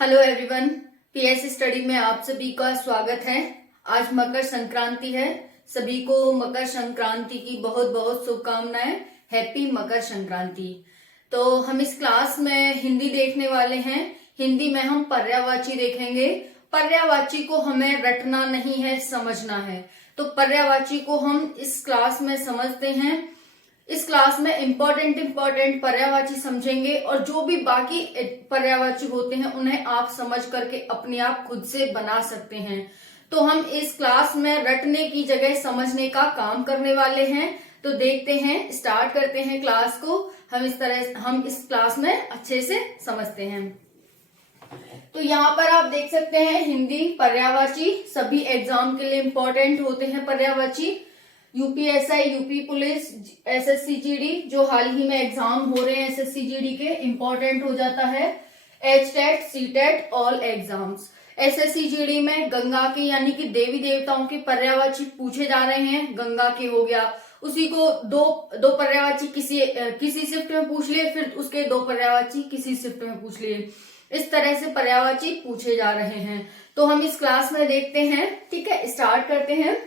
Hello everyone, PS study में आप सभी का स्वागत है। आज मकर संक्रांति है। सभी को मकर संक्रांति की बहुत बहुत शुभकामनाएं। हैप्पी मकर संक्रांति। तो हम इस क्लास में हिंदी देखने वाले हैं। हिंदी में हम पर्यायवाची देखेंगे। पर्यायवाची को हमें रटना नहीं है, समझना है। तो पर्यायवाची को हम इस क्लास में समझते हैं। इस क्लास में इम्पोर्टेंट पर्यायवाची समझेंगे और जो भी बाकी पर्यायवाची होते हैं उन्हें आप समझ करके अपने आप खुद से बना सकते हैं। तो हम इस क्लास में रटने की जगह समझने का काम करने वाले हैं। तो देखते हैं, स्टार्ट करते हैं क्लास को। हम इस क्लास में अच्छे से समझते हैं। तो यहाँ पर आप देख सकते हैं हिंदी पर्यायवाची सभी एग्जाम के लिए इम्पोर्टेंट होते हैं। पर्यायवाची UPSI, UP police, SSC GD जो हाल ही में एग्जाम हो रहे हैं एसएससी जीडी के, इम्पोर्टेंट हो जाता है। HTET, CTET, all exams. SSC GD में गंगा के यानी कि देवी देवताओं के पर्यायवाची पूछे जा रहे हैं। गंगा के हो गया, उसी को दो पर्यायवाची किसी शिफ्ट में पूछ लिए, फिर उसके दो पर्यायवाची किसी शिफ्ट में पूछ लिए। इस तरह से पर्यायवाची पूछे जा रहे हैं। तो हम इस क्लास में देखते हैं। ठीक है, स्टार्ट करते हैं।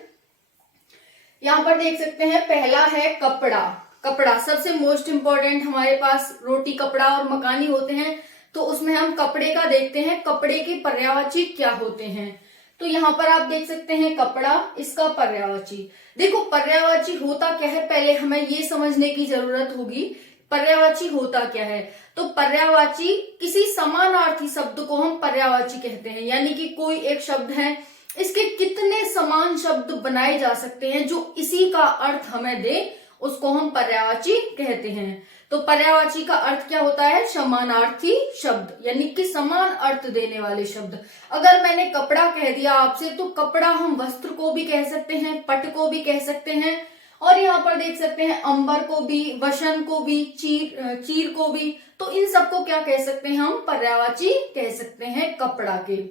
यहाँ पर देख सकते हैं, पहला है कपड़ा। कपड़ा सबसे मोस्ट इंपॉर्टेंट, हमारे पास रोटी कपड़ा और मकानी होते हैं, तो उसमें हम कपड़े का देखते हैं। कपड़े के पर्यायवाची क्या होते हैं? तो यहाँ पर आप देख सकते हैं कपड़ा, इसका पर्यायवाची। देखो पर्यायवाची होता क्या है, पहले हमें ये समझने की जरूरत होगी पर्यायवाची होता क्या है। तो पर्यायवाची किसी समानार्थी शब्द को हम पर्यायवाची कहते हैं। यानी कि कोई एक शब्द है, इसके कितने समान शब्द बनाए जा सकते हैं जो इसी का अर्थ हमें दे, उसको हम पर्यायवाची कहते हैं। तो पर्यायवाची का अर्थ क्या होता है? समानार्थी शब्द, यानी कि समान अर्थ देने वाले शब्द। अगर मैंने कपड़ा कह दिया आपसे, तो कपड़ा हम वस्त्र को भी कह सकते हैं, पट को भी कह सकते हैं, और यहाँ पर देख सकते हैं अंबर को भी, वसन को भी, चीर को भी। तो इन सबको क्या कह सकते हैं? हम पर्यायवाची कह सकते हैं कपड़ा के।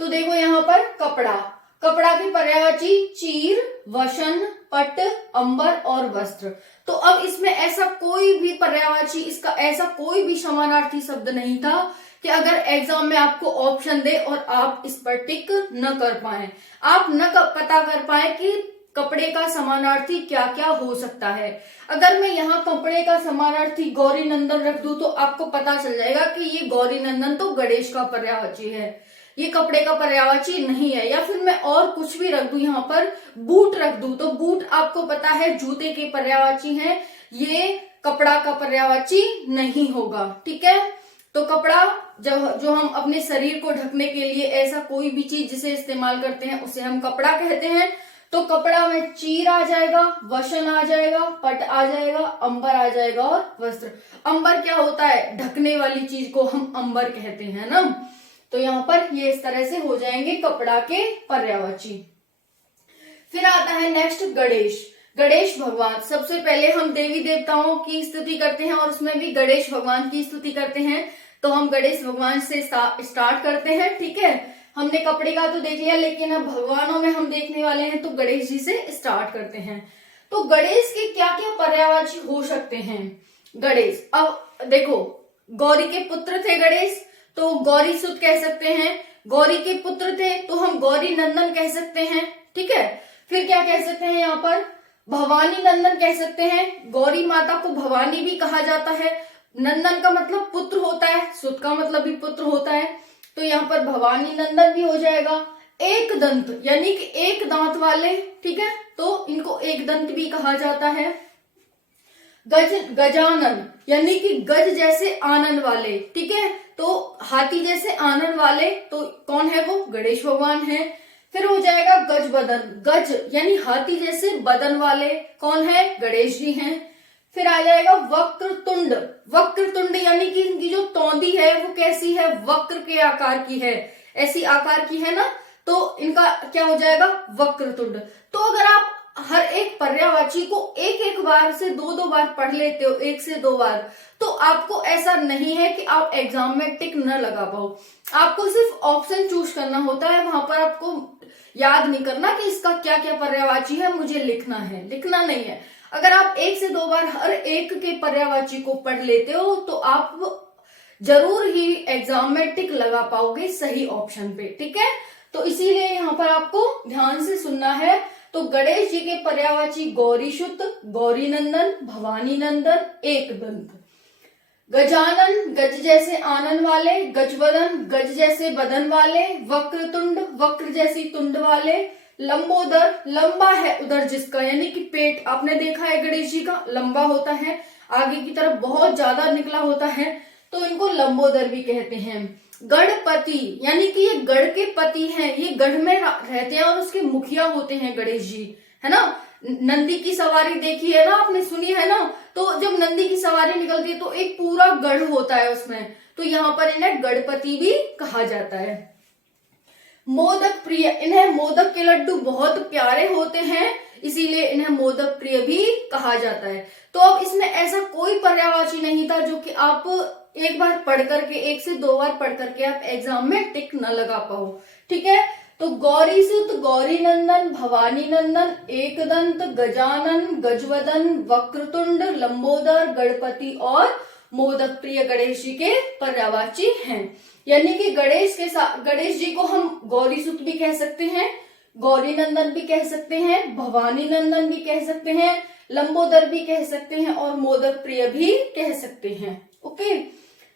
तो देखो यहाँ पर कपड़ा, कपड़ा की पर्यायवाची चीर, वसन, पट, अंबर और वस्त्र। तो अब इसमें ऐसा कोई भी पर्यायवाची, इसका ऐसा कोई भी समानार्थी शब्द नहीं था कि अगर एग्जाम में आपको ऑप्शन दे और आप इस पर टिक न कर पाए, आप न पता कर पाए कि कपड़े का समानार्थी क्या क्या हो सकता है। अगर मैं यहाँ कपड़े का समानार्थी गौरी नंदन रख दूं, तो आपको पता चल जाएगा कि ये गौरी नंदन तो गणेश का पर्यायवाची है, ये कपड़े का पर्यायवाची नहीं है। या फिर मैं और कुछ भी रख दूं, यहाँ पर बूट रख दूं, तो बूट आपको पता है जूते के पर्यायवाची हैं, ये कपड़ा का पर्यायवाची नहीं होगा। ठीक है, तो कपड़ा जो हम अपने शरीर को ढकने के लिए ऐसा कोई भी चीज जिसे इस्तेमाल करते हैं उसे हम कपड़ा कहते हैं। तो कपड़ा में चीर आ जाएगा, वसन आ जाएगा, पट आ जाएगा, अंबर आ जाएगा और वस्त्र। अंबर क्या होता है? ढकने वाली चीज को हम अंबर कहते हैं ना। तो यहाँ पर ये इस तरह से हो जाएंगे कपड़ा के पर्यायवाची। फिर आता है नेक्स्ट गणेश। गणेश भगवान, सबसे पहले हम देवी देवताओं की स्तुति करते हैं और उसमें भी गणेश भगवान की स्तुति करते हैं। तो हम गणेश भगवान से स्टार्ट करते हैं। ठीक है, हमने कपड़े का तो देख लिया, लेकिन अब भगवानों में हम देखने वाले हैं, तो गणेश जी से स्टार्ट करते हैं। तो गणेश के क्या क्या पर्यायवाची हो सकते हैं? गणेश, अब देखो गौरी के पुत्र थे गणेश, तो गौरी सुत कह सकते हैं। गौरी के पुत्र थे तो हम गौरी नंदन कह सकते हैं। ठीक है, फिर क्या कह सकते हैं? यहाँ पर भवानी नंदन कह सकते हैं। गौरी माता को भवानी भी कहा जाता है। नंदन का मतलब पुत्र होता है, सुत का मतलब भी पुत्र होता है, तो यहाँ पर भवानी नंदन भी हो जाएगा। एक दंत यानी कि एक दांत वाले, ठीक है, तो इनको एक दंत भी कहा जाता है। गजानन यानी कि गज जैसे आनन वाले, ठीक है, तो हाथी जैसे आनन वाले, तो कौन है वो? गणेश भगवान है। फिर हो जाएगा गज बदन, गज यानी हाथी जैसे बदन वाले, कौन है? गणेश जी हैं। फिर आ जाएगा वक्रतुंड। वक्रतुंड यानी कि इनकी जो तौंदी है वो कैसी है? वक्र के आकार की है, ऐसी आकार की है ना, तो इनका क्या हो जाएगा? वक्रतुंड। तो अगर आप हर एक पर्यायवाची को एक एक बार से दो बार पढ़ लेते हो, एक से दो बार, तो आपको ऐसा नहीं है कि आप एग्जाम में टिक न लगा पाओ। आपको सिर्फ ऑप्शन चूज करना होता है, वहां पर आपको याद नहीं करना कि इसका क्या क्या पर्यायवाची है, मुझे लिखना है, लिखना नहीं है। अगर आप एक से दो बार हर एक के पर्यायवाची को पढ़ लेते हो, तो आप जरूर ही एग्जाम में टिक लगा पाओगे सही ऑप्शन पे। ठीक है, तो इसीलिए यहाँ पर आपको ध्यान से सुनना है। तो गणेश जी के पर्यायवाची गौरी शुद्ध, गौरी नंदन, भवानी नंदन, एक दंत। गजानन गज जैसे आनन वाले, गजवदन गज जैसे बदन वाले, वक्रतुंड वक्र जैसी तुंड वाले, लंबोदर लंबा है उधर जिसका, यानी कि पेट आपने देखा है गणेश जी का लंबा होता है, आगे की तरफ बहुत ज्यादा निकला होता है, तो इनको लंबोदर भी कहते हैं। गणपति यानी कि ये गढ़ के पति हैं, ये गढ़ में रहते हैं और उसके मुखिया होते हैं गणेश जी, है ना। नंदी की सवारी देखी है ना आपने, सुनी है ना, तो जब नंदी की सवारी निकलती है तो एक पूरा गढ़ होता है उसमें, तो यहाँ पर इन्हें गणपति भी कहा जाता है। मोदक प्रिय, इन्हें मोदक के लड्डू बहुत प्यारे होते हैं, इसीलिए इन्हें मोदक प्रिय भी कहा जाता है। तो अब इसमें ऐसा कोई पर्यायवाची नहीं था जो कि आप एक बार पढ़ करके, 1 से 2 बार पढ़ करके आप एग्जाम में टिक न लगा पाओ। ठीक है, तो गौरी सुत, गौरी नंदन, भवानी नंदन, एकदंत, गजानन, गजवदन, वक्रतुंड, लंबोदर, गणपति और मोदक प्रिय गणेश जी के पर्यायवाची हैं। यानी कि गणेश जी को हम गौरी सुत भी कह सकते हैं, गौरी नंदन भी कह सकते हैं, भवानी नंदन भी कह सकते हैं, लंबोदर भी कह सकते हैं और मोदक प्रिय भी कह सकते हैं। ओके,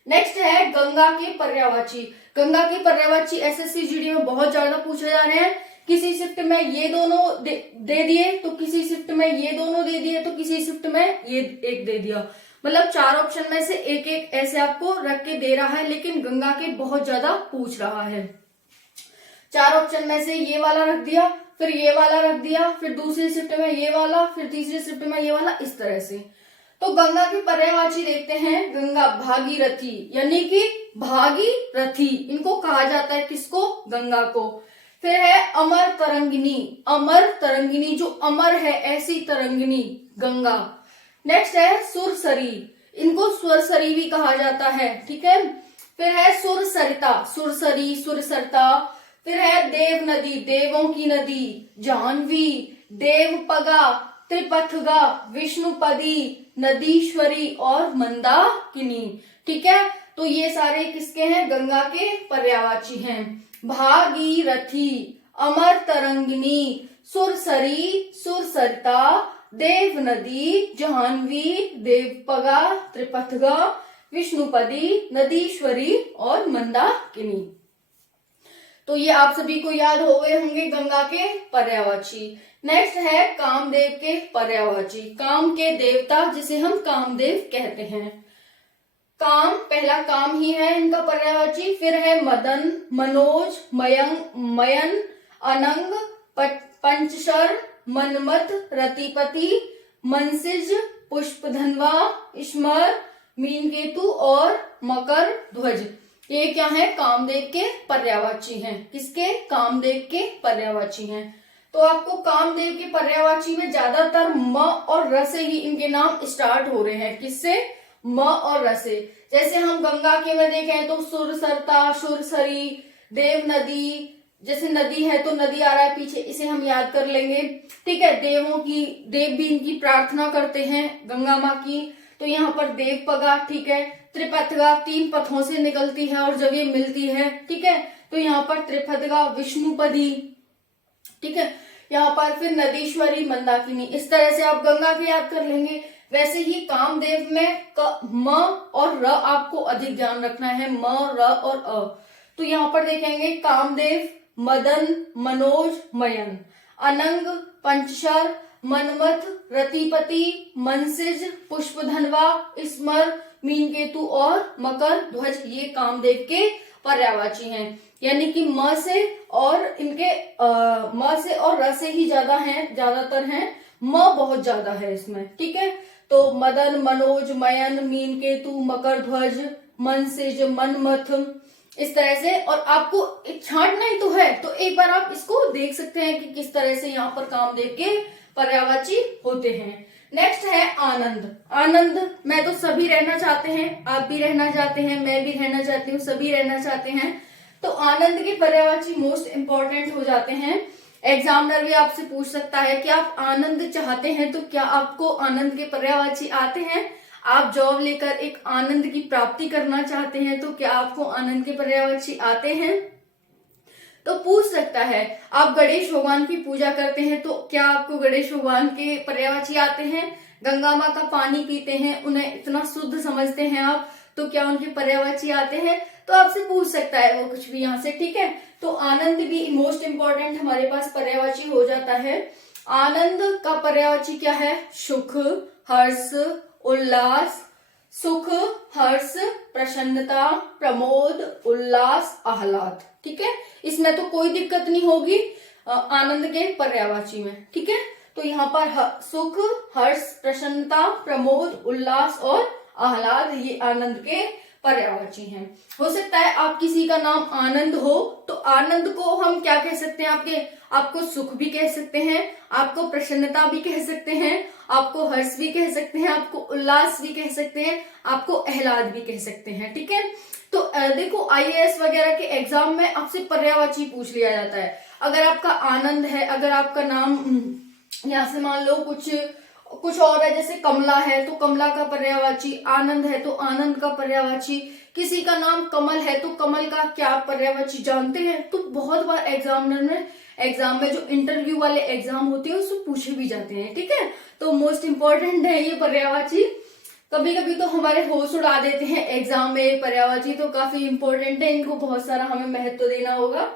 नेक्स्ट है गंगा के पर्यायवाची। गंगा के पर्यायवाची एसएससी जीडी में बहुत ज्यादा पूछे जा रहे हैं। किसी शिफ्ट में ये दोनों दे दिए, तो किसी शिफ्ट में ये दोनों दे दिए, तो किसी शिफ्ट में ये एक दे दिया, मतलब 4 ऑप्शन में से एक एक ऐसे आपको रख के दे रहा है, लेकिन गंगा के बहुत ज्यादा पूछ रहा है। 4 ऑप्शन में से ये वाला रख दिया, फिर ये वाला रख दिया, फिर दूसरी शिफ्ट में ये वाला, फिर तीसरी शिफ्ट में ये वाला, इस तरह से। तो गंगा की पर्यायवाची देखते हैं। गंगा भागीरथी, यानी कि भागीरथी इनको कहा जाता है, किसको, गंगा को। फिर है अमर तरंगिनी, अमर तरंगिनी जो अमर है ऐसी तरंगिनी, गंगा। नेक्स्ट है सुरसरी, इनको सुरसरी भी कहा जाता है। ठीक है, फिर है सुरसरिता, सुरसरी, सुरसरिता। फिर है देव नदी, देवों की नदी, जाह्नवी, देवपगा, त्रिपथगा, विष्णुपदी, नदीश्वरी और मंदाकिनी। ठीक है, तो ये सारे किसके हैं, गंगा के पर्यायवाची हैं। भागीरथी, अमर तरंगिनी, सुरसरी, सुरसरिता, देव नदी, जाह्नवी, देवपगा, त्रिपथगा, विष्णुपदी, नदीश्वरी और मंदाकिनी। तो ये आप सभी को याद हो गए होंगे गंगा के पर्यायवाची। नेक्स्ट है कामदेव के पर्यायवाची। काम के देवता जिसे हम कामदेव कहते हैं। काम, पहला काम ही है इनका पर्यायवाची। फिर है मदन, मनोज, मयन, अनंग, पंचशर, मनमथ, रतिपति, मनसिज, पुष्पधनवा, स्मर, मीनकेतु और मकर ध्वज। ये क्या है, कामदेव के पर्यायवाची हैं। किसके, कामदेव के पर्यायवाची हैं। तो आपको कामदेव के पर्यायवाची में ज्यादातर म और र से ही इनके नाम स्टार्ट हो रहे हैं। किससे, म और र से। जैसे हम गंगा के में देखें तो सुरसरिता, सुरसरी, देव नदी, जैसे नदी है तो नदी आ रहा है पीछे, इसे हम याद कर लेंगे। ठीक है, देव भी इनकी प्रार्थना करते हैं गंगा माँ की, तो यहाँ पर देवपगा। ठीक है, त्रिपथगा 3 पथों से निकलती है और जब ये मिलती है, ठीक है, तो यहाँ पर त्रिपथगा, विष्णुपदी। ठीक है, यहाँ पर फिर नदीश्वरी, मंदाकिनी। इस तरह से आप गंगा के याद कर लेंगे। वैसे ही कामदेव में म और र आपको अधिक ध्यान रखना है, म, र और अ। तो यहाँ पर देखेंगे कामदेव, मदन, मनोज, मयन, अनंग, पंचशर, मनमथ, रतिपति, मनसिज, पुष्पधनवा, स्मर, मीनकेतु और मकर ध्वज, ये कामदेव के पर्यायवाची हैं। यानी कि म से और इनके म से और र से ही ज्यादातर हैं, म बहुत ज्यादा है इसमें। ठीक है, तो मदन, मनोज, मयन, मीनकेतु, मकर ध्वज, मनसिज, मनमथ, इस तरह से। और आपको एक छांटना ही तो है, तो एक बार आप इसको देख सकते हैं कि किस तरह से यहाँ पर कामदेव के पर्यायवाची होते हैं। नेक्स्ट है आनंद। आनंद में तो सभी रहना चाहते हैं, आप भी रहना चाहते हैं, मैं भी रहना चाहती हूँ, सभी रहना चाहते हैं। तो आनंद के पर्यायवाची मोस्ट इंपॉर्टेंट हो जाते हैं। एग्जामिनर भी आपसे पूछ सकता है कि आप आनंद चाहते हैं, तो क्या आपको आनंद के पर्यायवाची आते हैं? आप जॉब लेकर एक आनंद की प्राप्ति करना चाहते हैं, तो क्या आपको आनंद के पर्यायवाची आते हैं? तो पूछ सकता है। आप गणेश भगवान की पूजा करते हैं, तो क्या आपको गणेश भगवान के पर्यायवाची आते हैं? गंगा माँ का पानी पीते हैं, उन्हें इतना शुद्ध समझते हैं आप, तो क्या उनके पर्यायवाची आते हैं? तो आपसे पूछ सकता है वो कुछ भी यहाँ से, ठीक है। तो आनंद भी मोस्ट इंपॉर्टेंट हमारे पास पर्यायवाची हो जाता है। आनंद का पर्यायवाची क्या है? सुख, हर्ष, उल्लास। सुख, हर्ष, प्रसन्नता, प्रमोद, उल्लास, आह्लाद, ठीक है। इसमें तो कोई दिक्कत नहीं होगी आनंद के पर्यायवाची में, ठीक है। तो यहाँ पर सुख, हर्ष, प्रसन्नता, प्रमोद, उल्लास और आह्लाद ये आनंद के पर्यायवाची हैं। हो सकता है आप किसी का नाम आनंद हो, तो आनंद को हम क्या कह सकते हैं? आपको सुख भी कह सकते हैं, आपको प्रसन्नता भी कह सकते हैं, आपको हर्ष भी कह सकते हैं, आपको उल्लास भी कह सकते हैं, आपको आह्लाद भी कह सकते हैं, ठीक है। तो देखो आईएएस वगैरह के एग्जाम में आपसे पर्यायवाची पूछ लिया जाता है। अगर आपका आनंद है, अगर आपका नाम यहाँ से मान लो कुछ और है, जैसे कमला है तो कमला का पर्यायवाची, आनंद है तो आनंद का पर्यायवाची, किसी का नाम कमल है तो कमल का क्या पर्यायवाची जानते हैं? तो बहुत बार एग्जाम में जो इंटरव्यू वाले एग्जाम होते हैं उसको पूछे भी जाते हैं, ठीक है। तो मोस्ट इंपॉर्टेंट है ये पर्यायवाची। कभी कभी तो हमारे होश उड़ा देते हैं एग्जाम में पर्यायवाची, तो काफी इंपॉर्टेंट है, इनको बहुत सारा हमें महत्व देना होगा।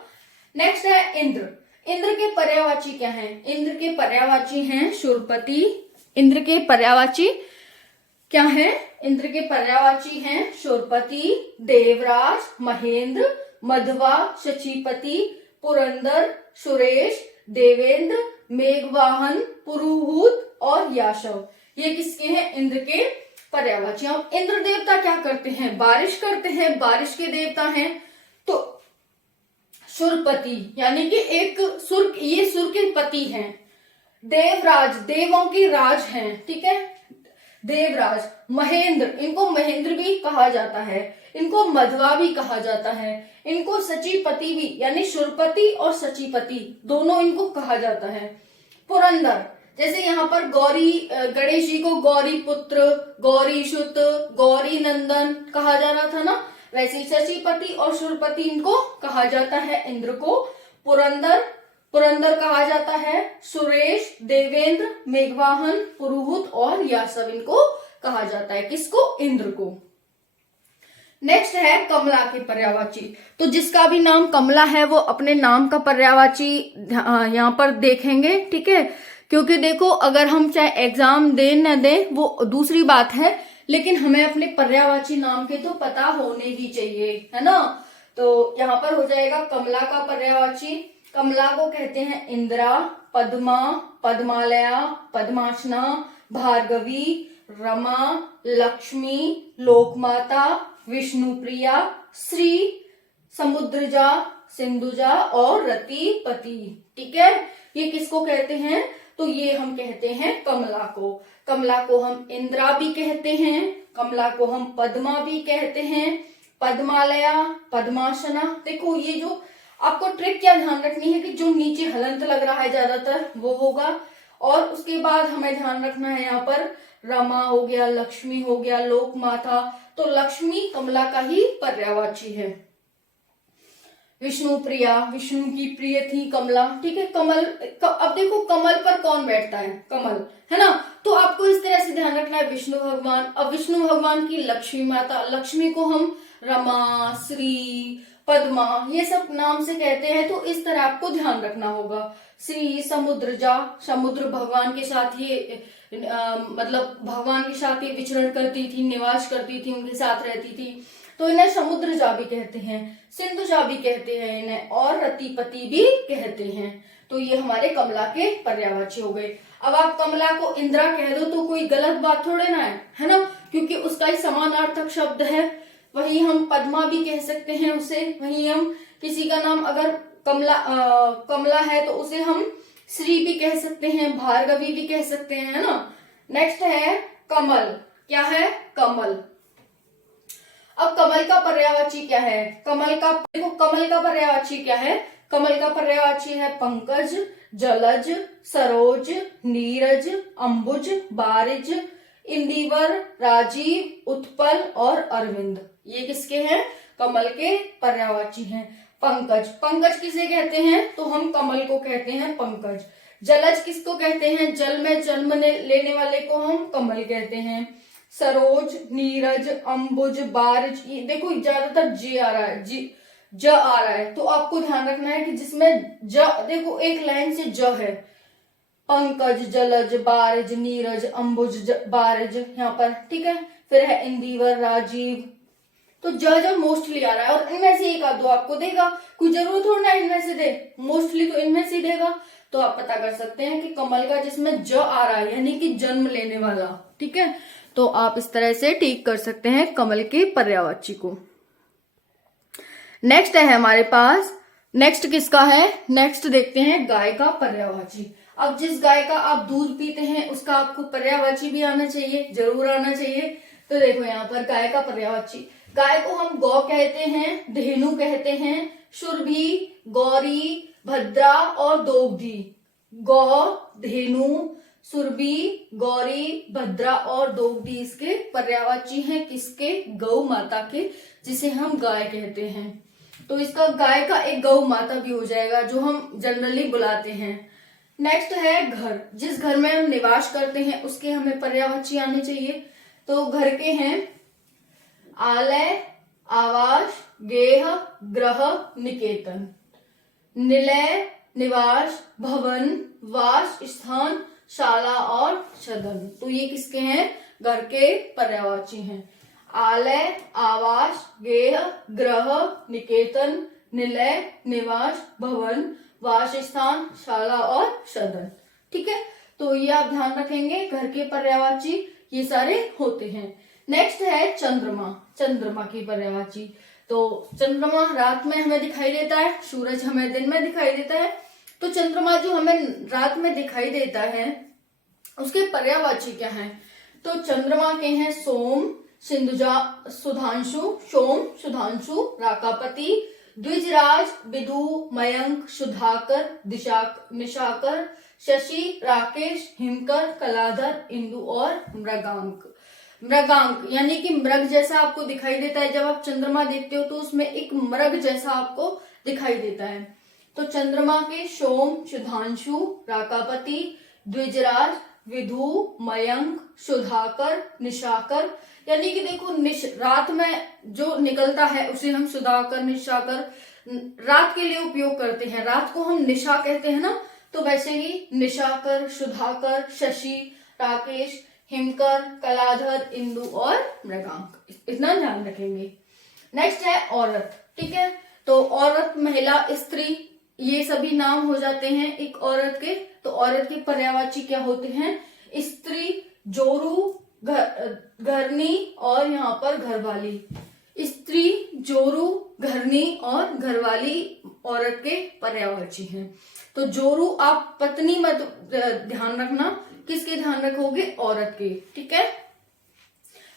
नेक्स्ट है इंद्र। इंद्र के पर्यायवाची क्या है? इंद्र के पर्यायवाची हैं शूरपति। इंद्र के पर्यायवाची क्या है? इंद्र के पर्यायवाची हैं शूरपति, देवराज, महेंद्र, मध्वा, शचीपति, पुरंदर, सुरेश, देवेंद्र, मेघवाहन, पुरुहूत और याशव। ये किसके हैं? इंद्र के पर्यायवाची। अब इंद्र देवता क्या करते हैं? बारिश करते हैं, बारिश के देवता हैं। तो सुरपति यानी कि ये सुर के पति हैं। देवराज देवों की राज हैं, ठीक है, देवराज। महेंद्र, इनको महेंद्र भी कहा जाता है, इनको मध्वा भी कहा जाता है, इनको सचीपति भी यानी सुरपति और सचीपति दोनों इनको कहा जाता है। पुरंदर, जैसे यहाँ पर गणेश जी को गौरी पुत्र, गौरी सुत, गौरी नंदन कहा जा रहा था ना, वैसे सचीपति और सुरपति इनको कहा जाता है इंद्र को। पुरंदर कहा जाता है, सुरेश, देवेंद्र, मेघवाहन, पुरुहूत और यासव इनको कहा जाता है। किसको? इंद्र को। नेक्स्ट है कमला के पर्यायवाची। तो जिसका भी नाम कमला है वो अपने नाम का पर्यायवाची यहाँ पर देखेंगे, ठीक है। क्योंकि देखो अगर हम चाहे एग्जाम दे न दे वो दूसरी बात है, लेकिन हमें अपने पर्यायवाची नाम के तो पता होने ही चाहिए, है ना। तो यहाँ पर हो जाएगा कमला का पर्यायवाची। कमला को कहते हैं इंदिरा, पद्मा, पद्मालया, पद्मासना, भार्गवी, रमा, लक्ष्मी, लोकमाता, विष्णुप्रिया, श्री, समुद्रजा, सिंधुजा और रतिपति, ठीक है। ये किसको कहते हैं? तो ये हम कहते हैं कमला को। कमला को हम इंदिरा भी कहते हैं, कमला को हम पद्मा भी कहते हैं, पद्मालया, पद्मासना। देखो ये जो आपको ट्रिक क्या ध्यान रखनी है कि जो नीचे हलंत लग रहा है ज्यादातर वो होगा, और उसके बाद हमें ध्यान रखना है यहाँ पर रमा हो गया, लक्ष्मी हो गया, लोक माता। तो लक्ष्मी कमला का ही पर्यायवाची है। विष्णु प्रिया, विष्णु की प्रिय थी कमला, ठीक है। कमल, अब देखो कमल पर कौन बैठता है? कमल, है ना। तो आपको इस तरह से ध्यान रखना है विष्णु भगवान। अब विष्णु भगवान की लक्ष्मी माता, लक्ष्मी को हम रमा, श्री, पद्मा ये सब नाम से कहते हैं, तो इस तरह आपको ध्यान रखना होगा। श्री, समुद्रजा, समुद्र भगवान के साथ ये मतलब भगवान के साथ ये विचरण करती थी, निवास करती थी, उनके साथ रहती थी, तो इन्हें समुद्रजा भी कहते हैं, सिंधुजा भी कहते हैं इन्हें, और रतिपति भी कहते हैं। तो ये हमारे कमला के पर्यायवाची हो गए। अब आप कमला को इंदिरा कह दो तो कोई गलत बात थोड़े ना है ना, क्योंकि उसका ही समानार्थक शब्द है। वही हम पद्मा भी कह सकते हैं उसे, वही हम किसी का नाम अगर कमला है तो उसे हम श्री भी कह सकते हैं, भार्गवी भी कह सकते हैं, है ना। नेक्स्ट है कमल। क्या है? कमल। अब कमल का पर्यायवाची क्या है? कमल का पर्यायवाची क्या है? कमल का पर्यायवाची है पंकज, जलज, सरोज, नीरज, अंबुज, बारिज, इंदिवर, राजीव, उत्पल और अरविंद, ये किसके हैं? कमल के पर्यायवाची हैं। पंकज, पंकज किसे कहते हैं? तो हम कमल को कहते हैं पंकज। जलज किसको कहते हैं? जल में जन्म लेने वाले को हम कमल कहते हैं। सरोज, नीरज, अंबुज, बारिज, ये देखो ज्यादातर जी आ रहा है, जी ज आ रहा है, तो आपको ध्यान रखना है कि जिसमें ज, देखो एक लाइन से ज है। पंकज, जलज, बारिज, नीरज, अंबुज, बारिज यहाँ पर, ठीक है। फिर है इंदिवर, राजीव, तो ज मोस्टली आ रहा है और इनमें से एक आध दो आपको देगा, कोई जरूरत थोड़ा ना इनमें से दे, मोस्टली तो इनमें से देगा। तो आप पता कर सकते हैं कि कमल का जिसमें ज आ रहा है यानी कि जन्म लेने वाला, ठीक है। तो आप इस तरह से ठीक कर सकते हैं कमल के पर्यायवाची को। नेक्स्ट है हमारे पास, नेक्स्ट किसका है? नेक्स्ट देखते हैं गाय का पर्यायवाची। अब जिस गाय का आप दूध पीते हैं उसका आपको पर्यायवाची भी आना चाहिए, जरूर आना चाहिए। तो देखो यहाँ पर गाय का पर्यायवाची, गाय को हम गौ कहते हैं, धेनु कहते हैं, शुरभि, गौरी, भद्रा और दोग्धी। गौ, धेनु, सुरभि, गौरी, भद्रा और दोग्धी इसके पर्यायवाची हैं। किसके? गौ माता के, जिसे हम गाय कहते हैं। तो इसका गाय का एक गौ माता भी हो जाएगा, जो हम जनरली बुलाते हैं। नेक्स्ट है घर, जिस घर में हम निवास करते हैं उसके हमें पर्यायवाची आने चाहिए। तो घर के हैं आलय, आवास, गेह, ग्रह, निकेतन, निलय, निवास, भवन, वास स्थान, शाला और सदन। तो ये किसके हैं? घर के पर्यायवाची हैं। आलय, आवास, गेह, ग्रह, निकेतन, निलय, निवास, भवन, वास स्थान, शाला और सदन, ठीक है। तो ये आप ध्यान रखेंगे, घर के पर्यायवाची ये सारे होते हैं। नेक्स्ट है चंद्रमा, चंद्रमा की पर्यायवाची। तो चंद्रमा रात में हमें दिखाई देता है, सूरज हमें दिन में दिखाई देता है। तो चंद्रमा जो हमें रात में दिखाई देता है उसके पर्यायवाची क्या है? तो चंद्रमा के हैं सोम, सिंधुजा, सुधांशु, सोम, सुधांशु, राकापति, द्विजराज, विधु, मयंक, सुधाकर, निशाकर, शशि, राकेश, हिमकर, कलाधर, इंदु और मृगांक। मृगांक यानी कि मृग जैसा आपको दिखाई देता है, जब आप चंद्रमा देखते हो तो उसमें एक मृग जैसा आपको दिखाई देता है। तो चंद्रमा के सोम, सुधांशु, राकापति, द्विजराज, विधु, मयंक, सुधाकर, निशाकर, यानी कि देखो रात में जो निकलता है उसे हम सुधाकर, निशाकर रात के लिए उपयोग करते हैं, रात को हम निशा कहते हैं ना, तो वैसे ही निशाकर, सुधाकर, शशि, राकेश, हिमकर, कलाधर, इंदु और मृगांक, इतना ध्यान रखेंगे। नेक्स्ट है औरत, ठीक है। तो औरत, महिला, स्त्री, ये सभी नाम हो जाते हैं एक औरत के। तो औरत के पर्यायवाची क्या होते हैं? स्त्री, जोरू, घरनी और यहाँ पर घरवाली। स्त्री, जोरू, घरनी और घरवाली औरत के पर्यायवाची हैं। तो जोरू आप पत्नी मत ध्यान रखना, किसके ध्यान रखोगे? औरत के, ठीक है।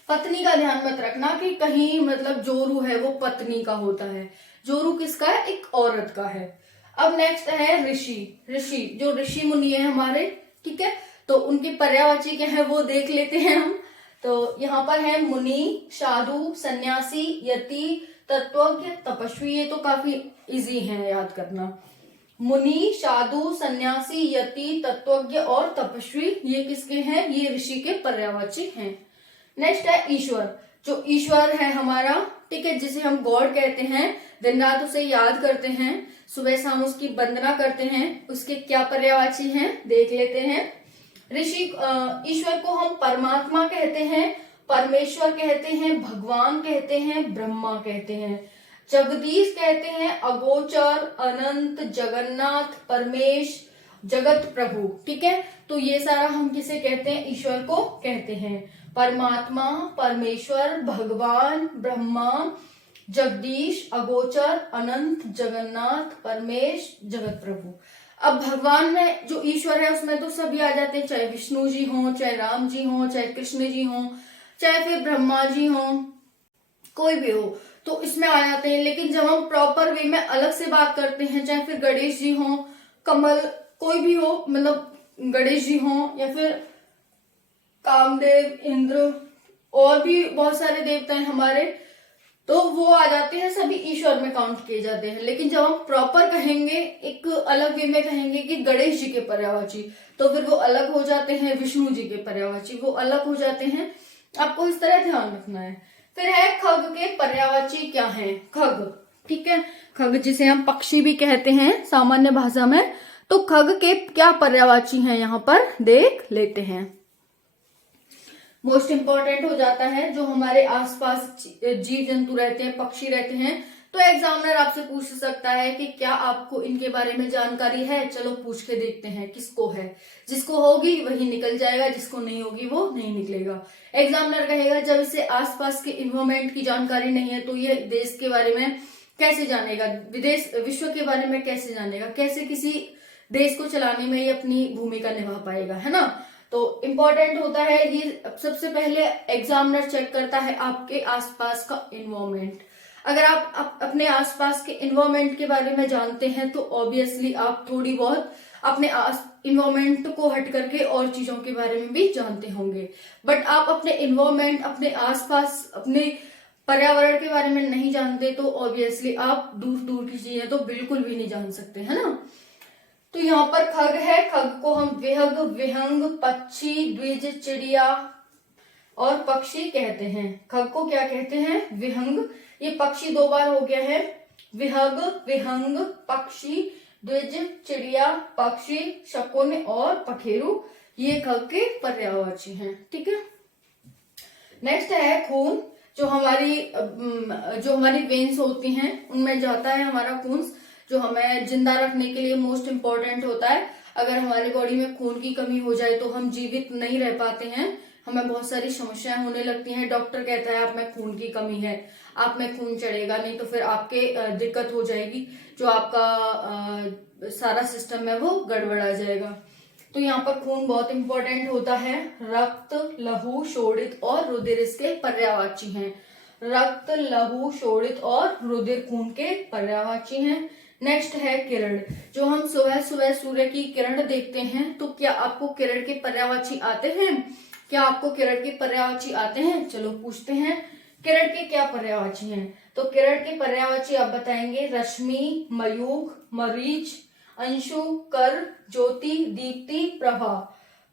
पत्नी का ध्यान मत रखना कि कहीं मतलब जोरू है वो पत्नी का होता है, जोरू किसका है? एक औरत का है। अब नेक्स्ट है ऋषि, ऋषि जो ऋषि मुनि है हमारे, ठीक है। तो उनके पर्यायवाची क्या है वो देख लेते हैं हम। तो यहाँ पर है मुनि, साधु, सन्यासी, यति, तत्वज्ञ, तपस्वी। ये तो काफी इजी है याद करना। मुनि, साधु, सन्यासी, यति, तत्वज्ञ और तपस्वी, ये किसके हैं? ये ऋषि के पर्यायवाची हैं। नेक्स्ट है ईश्वर, जो ईश्वर है हमारा, ठीक है, जिसे हम गॉड कहते हैं, दिन रात उसे याद करते हैं, सुबह शाम उसकी वंदना करते हैं, उसके क्या पर्यायवाची हैं देख लेते हैं। ऋषि ईश्वर को हम परमात्मा कहते हैं, परमेश्वर कहते हैं, भगवान कहते हैं, ब्रह्मा कहते हैं, जगदीश कहते हैं, अगोचर, अनंत, जगन्नाथ, परमेश, जगत प्रभु, ठीक है। तो ये सारा हम किसे कहते हैं? ईश्वर को कहते हैं। परमात्मा, परमेश्वर, भगवान, ब्रह्मा, जगदीश, अगोचर, अनंत, जगन्नाथ, परमेश, जगत प्रभु। अब भगवान में जो ईश्वर है उसमें तो सभी आ जाते हैं, चाहे विष्णु जी हो, चाहे राम जी हो, चाहे कृष्ण जी हो, चाहे फिर ब्रह्मा जी हो, कोई भी हो, तो इसमें आ जाते हैं। लेकिन जब हम प्रॉपर वे में अलग से बात करते हैं, चाहे फिर गणेश जी हो, कमल, कोई भी हो, मतलब गणेश जी हो या फिर कामदेव, इंद्र और भी बहुत सारे देवता हैं हमारे, तो वो आ जाते हैं, सभी ईश्वर में काउंट किए जाते हैं। लेकिन जब हम प्रॉपर कहेंगे, एक अलग वे में कहेंगे कि गणेश जी के पर्यायवाची, तो फिर वो अलग हो जाते हैं, विष्णु जी के पर्यायवाची वो अलग हो जाते हैं। आपको इस तरह ध्यान रखना है। फिर है खग के पर्यायवाची क्या है? खग, ठीक है, खग जिसे हम पक्षी भी कहते हैं सामान्य भाषा में, तो खग के क्या पर्यायवाची हैं यहाँ पर देख लेते हैं। मोस्ट इंपॉर्टेंट हो जाता है, जो हमारे आसपास जीव जंतु रहते हैं, पक्षी रहते हैं, तो एग्जामिनर आपसे पूछ सकता है कि क्या आपको इनके बारे में जानकारी है। चलो पूछ के देखते हैं किसको है। जिसको होगी वही निकल जाएगा, जिसको नहीं होगी वो नहीं निकलेगा। एग्जामिनर कहेगा जब इसे आसपास के इन्वायरमेंट की जानकारी नहीं है तो ये देश के बारे में कैसे जानेगा, विदेश विश्व के बारे में कैसे जानेगा, कैसे किसी देश को चलाने में ये अपनी भूमिका निभा पाएगा, है ना। तो इम्पोर्टेंट होता है ये। सबसे पहले एग्जामिनर चेक करता है आपके आसपास का इन्वायरमेंट। अगर आप अपने आसपास के इन्वायरमेंट के बारे में जानते हैं तो ऑब्वियसली आप थोड़ी बहुत अपने इन्वायरमेंट को हट करके और चीजों के बारे में भी जानते होंगे। बट आप अपने इन्वायरमेंट, अपने आसपास, अपने पर्यावरण के बारे में नहीं जानते तो ऑब्वियसली आप दूर दूर की चीजें तो बिल्कुल भी नहीं जान सकते, है ना। तो यहाँ पर खग है, खग को हम विहग, विहंग, पक्षी, द्विज, चिड़िया और पक्षी कहते हैं। खग को क्या कहते हैं? विहंग। ये पक्षी दो बार हो गया है, विहग, विहंग, पक्षी, द्विज, चिड़िया, पक्षी, शकुन और पखेरु, ये खग के पर्यायवाची हैं, ठीक है। नेक्स्ट है खून। जो हमारी वेन्स होती हैं उनमें जाता है हमारा खून, जो हमें जिंदा रखने के लिए मोस्ट इम्पोर्टेंट होता है। अगर हमारी बॉडी में खून की कमी हो जाए तो हम जीवित नहीं रह पाते हैं, हमें बहुत सारी समस्याएं होने लगती हैं। डॉक्टर कहता है आप में खून की कमी है, आप में खून चढ़ेगा नहीं तो फिर आपके दिक्कत हो जाएगी, जो आपका सारा सिस्टम है वो गड़बड़ा जाएगा। तो यहाँ पर खून बहुत इंपॉर्टेंट होता है। रक्त, लहू, शोणित और रुधिर इसके पर्यायवाची हैं। रक्त, लहू, शोणित और रुधिर खून के पर्यायवाची हैं। नेक्स्ट है किरण। जो हम सुबह सुबह सूर्य की किरण देखते हैं, तो क्या आपको किरण के पर्यायवाची आते हैं? क्या आपको किरण के पर्यायवाची आते हैं? चलो पूछते हैं, किरण के क्या पर्यायवाची हैं। तो किरण के पर्यायवाची आप बताएंगे, रश्मि, मयूख, मरीच, अंशु, कर, ज्योति, दीप्ति, प्रभा,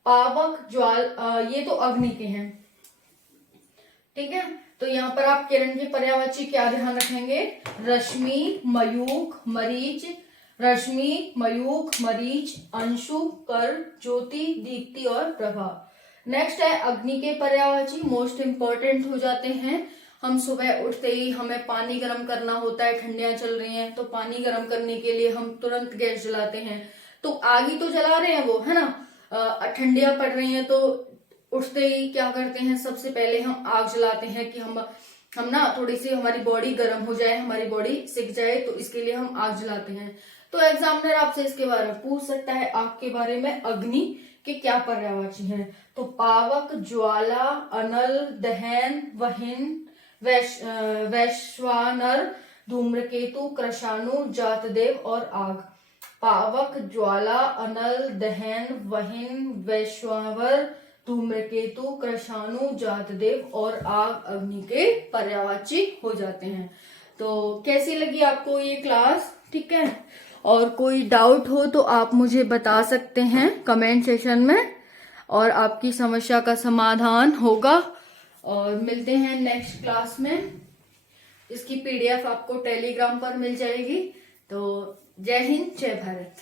पावक, ज्वाल, ये तो अग्नि के हैं, ठीक है। तो यहाँ पर आप किरण के पर्यायवाची क्या ध्यान रखेंगे? रश्मि, मयूख, मरीच, रश्मि, मयूख, मरीच, अंशु, कर, ज्योति, दीप्ति और प्रभा। नेक्स्ट है अग्नि के पर्यायवाची, मोस्ट इंपॉर्टेंट हो जाते हैं। हम सुबह उठते ही हमें पानी गर्म करना होता है, ठंडियां चल रही हैं तो पानी गर्म करने के लिए हम तुरंत गैस जलाते हैं, तो आग ही तो जला रहे हैं वो, है ना। ठंडियां पड़ रही हैं तो उठते ही क्या करते हैं, सबसे पहले हम आग जलाते हैं कि हम ना थोड़ी सी हमारी बॉडी गर्म हो जाए, हमारी बॉडी सिक जाए, तो इसके लिए हम आग जलाते हैं। तो एग्जामिनर आपसे इसके बारे में पूछ सकता है, आग के बारे में अग्नि के क्या पर्यायवाची हैं। तो पावक, ज्वाला, अनल, दहन, वहिन, वैश्वानर, धूम्रकेतु, कृशाणु, जातदेव और आग। पावक, ज्वाला, अनल, दहन, वहिन, वैश्वावर, धूम्रकेतु, कृशाणु, जातदेव और आग अग्नि के पर्यायवाची हो जाते हैं। तो कैसी लगी आपको ये क्लास? ठीक है, और कोई डाउट हो तो आप मुझे बता सकते हैं कमेंट सेशन में, और आपकी समस्या का समाधान होगा। और मिलते हैं नेक्स्ट क्लास में। इसकी पीडीएफ आपको टेलीग्राम पर मिल जाएगी। तो जय हिंद, जय भारत।